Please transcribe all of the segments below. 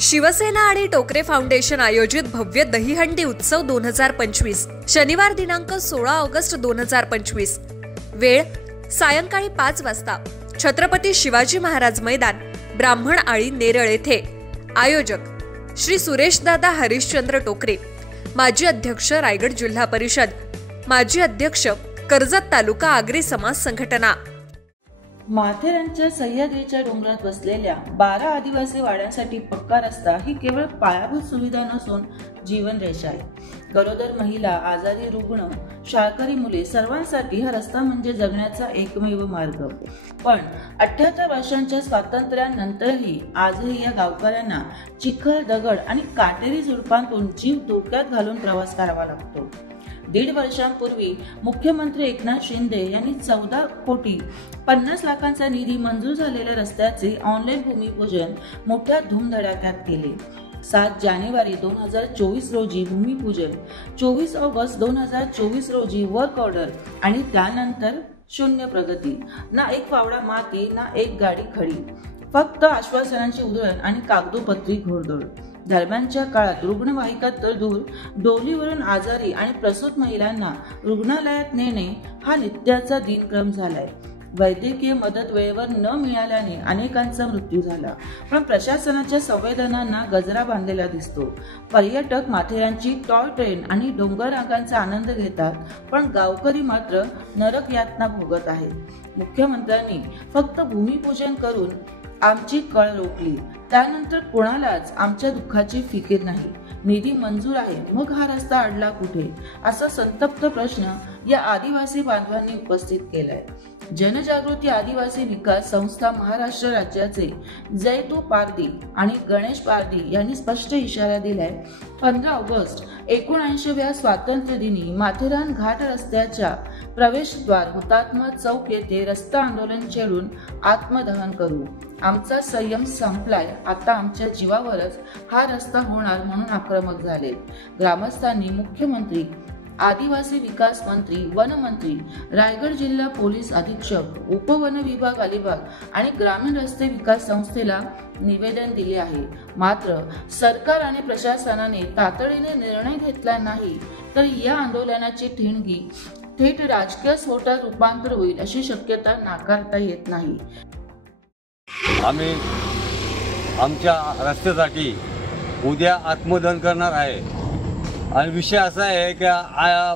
शिवसेना आणि टोकरे फाउंडेशन आयोजित भव्य दहीहंडी उत्सव 2025 शनिवार दिनांक 16 ऑगस्ट 2025 वेळ सायंकाळी 5 वाजता छत्रपती शिवाजी महाराज मैदान ब्राह्मण आळी नेरळ येथे। आयोजक श्री सुरेशदादा हरिश्चंद्र टोकरे, माजी अध्यक्ष रायगड जिल्हा परिषद, माजी अध्यक्ष कर्जत तालुका आगरी समाज संघटना। माथेरानच्या सह्याद्रीच्या डोंगरात बसलेल्या 12 आदिवासी वाड्यांसाठी पक्का रस्ता ही केवळ पायाभूत सुविधा नसून जीवनरेषा आहे। गरोदर महिला, आजारी रुग्ण, शाळकरी मुले सर्वांसाठी हा रस्ता म्हणजे जगण्याचा एकमेव मार्ग। पण 78 वर्षांच्या स्वातंत्र्यानंतरही आजही या गावकऱ्यांना चिखल, दगड आणि काटेरी झुडपांतून जीव धोक्यात घालून प्रवास करावा लागतो। 1.5 वर्षांपूर्वी मुख्यमंत्री एकनाथ शिंदे यांनी 14,50,00,000चा निधी मंजूर झालेल्या रस्त्याचे ऑनलाईन भूमिपूजन मोठ्या धूमधडाक्यात केले। 7 जानेवारी 2024 रोजी भूमिपूजन, 24 ऑगस्ट 2024 रोजी वर्क ऑर्डर आणि त्यानंतर शून्य प्रगती। ना एक फावडा माती, ना एक गाडी खडी, फक्त आश्वासनांची उधळण आणि कागदोपत्री घोडदौड। दरम्यानच्या काळात रुग्णवाहिका तर दूर, डोलीवरून आजारी आणि प्रसूत महिलांना रुग्णालयात नेणे हा नित्याचा दिनक्रम झालाय। वैद्यकीय मदत वेळेवर न मिळाल्याने अनेकांचा मृत्यू झाला, पण प्रशासनाच्या संवेदनांना गजरा बांधलेला दिसतो। पर्यटक माथेरानची टॉय ट्रेन आणि डोंगर रांगांचा आनंद घेतात, पण गावकरी मात्र नरक यातना भोगत आहेत। मुख्यमंत्र्यांनी फक्त भूमिपूजन करून आमची कळ रोखली, त्यानंतर कोणालाच आमच्या दुःखाची फिकीर नाही। निधी मंजूर आहे, मग हा रस्ता अडला कुठे, असा संतप्त प्रश्न या आदिवासी बांधवांनी उपस्थित केलाय। जनजागृती आदिवासी विकास संस्था महाराष्ट्र राज्याचे जयतू पारदी आणि गणेश पारदी यांनी स्पष्ट इशारा दिलाय। 15 ऑगस्ट 79व्या स्वातंत्र्य दिनी माथेरान घाट रस्त्याच्या प्रवेशद्वार हुतात्मा चौक येथे रस्ता आंदोलन छेडून आत्मदहन करू। आमचा संयम संपलाय, आता आमच्या जीवावरच हा रस्ता होणार म्हणून आक्रमक झाले। ग्रामस्थांनी मुख्यमंत्री, आदिवासी विकास मंत्री, वनमंत्री, रायगड जिल्हा पोलीस अधीक्षक, उपवन विभाग अलिबाग आणि ग्रामीण रस्ते विकास संस्थेला निवेदन दिले आहे। मात्र सरकार आणि प्रशासनाने तातडीने निर्णय घेतला नाही तर या आंदोलनाची ठिणगी थेट राजकीय स्फोटात रूपांतर होईल अशी शक्यता नाकारता येत नाही। आम्ही आमच्या रस्त्यासाठी उद्या आत्मदहन करणार आहे आणि विषय असा आहे की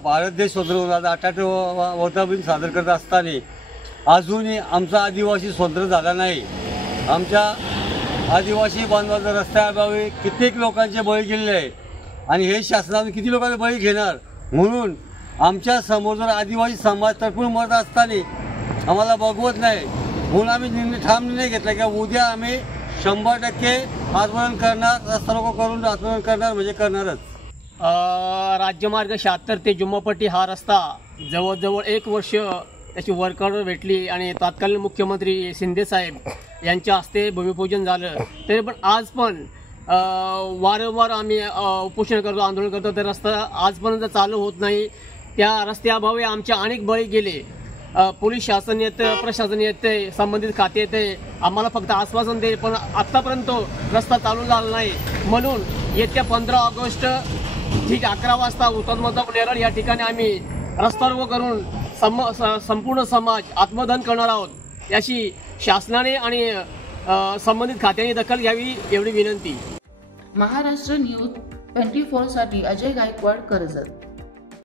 भारत देश स्वतंत्र 88 वर्धापन साजरा करत असताना अजूनही आमचा आदिवासी स्वतंत्र झाला नाही। आमच्या आदिवासी बांधवांचा रस्त्याअभावी कित्येक लोकांचे बळी गेलेले आहे आणि हे शासनाने किती लोकांचे बळी घेणार, म्हणून आमच्या समोर जर आदिवासी समाज तडफडून मरत असताना आम्हाला बघवत नाही, म्हणून आम्ही ठाम निर्णय घेतला की उद्या आम्ही 100% आंदोलन करणार, रस्ता रोको करून आंदोलन करणार म्हणजे करणारच। राज्यमार्ग 76 ते जुम्मापट्टी हा रस्ता जवळजवळ 1 वर्ष त्याची वर्क ऑर्डर भेटली आणि तत्कालीन मुख्यमंत्री शिंदे साहेब यांच्या हस्ते भूमिपूजन झालं, तरी पण आज पण वारंवार आम्ही उपोषण करतो, आंदोलन करतो, तर रस्ता आजपर्यंत चालू होत नाही। त्या रस्त्याअभावी आमच्या अनेक बळी गेले। पोलीस शासन येतं, प्रशासन येते, संबंधित खाते येते, आम्हाला फक्त आश्वासन दे, पण आत्तापर्यंत रस्ता चालू झाला नाही। म्हणून येत्या 15 ऑगस्ट ठीक 11 वाजता हुतात्मा चौक नेरळ या ठिकाणी आम्ही रस्ता रोको करून संपूर्ण समाज आत्मदहन करणार आहोत, याची शासनाने आणि संबंधित खात्याने दखल घ्यावी एवढी विनंती। महाराष्ट्र न्यूज 24 साठी अजय गायकवाड, कर्जत।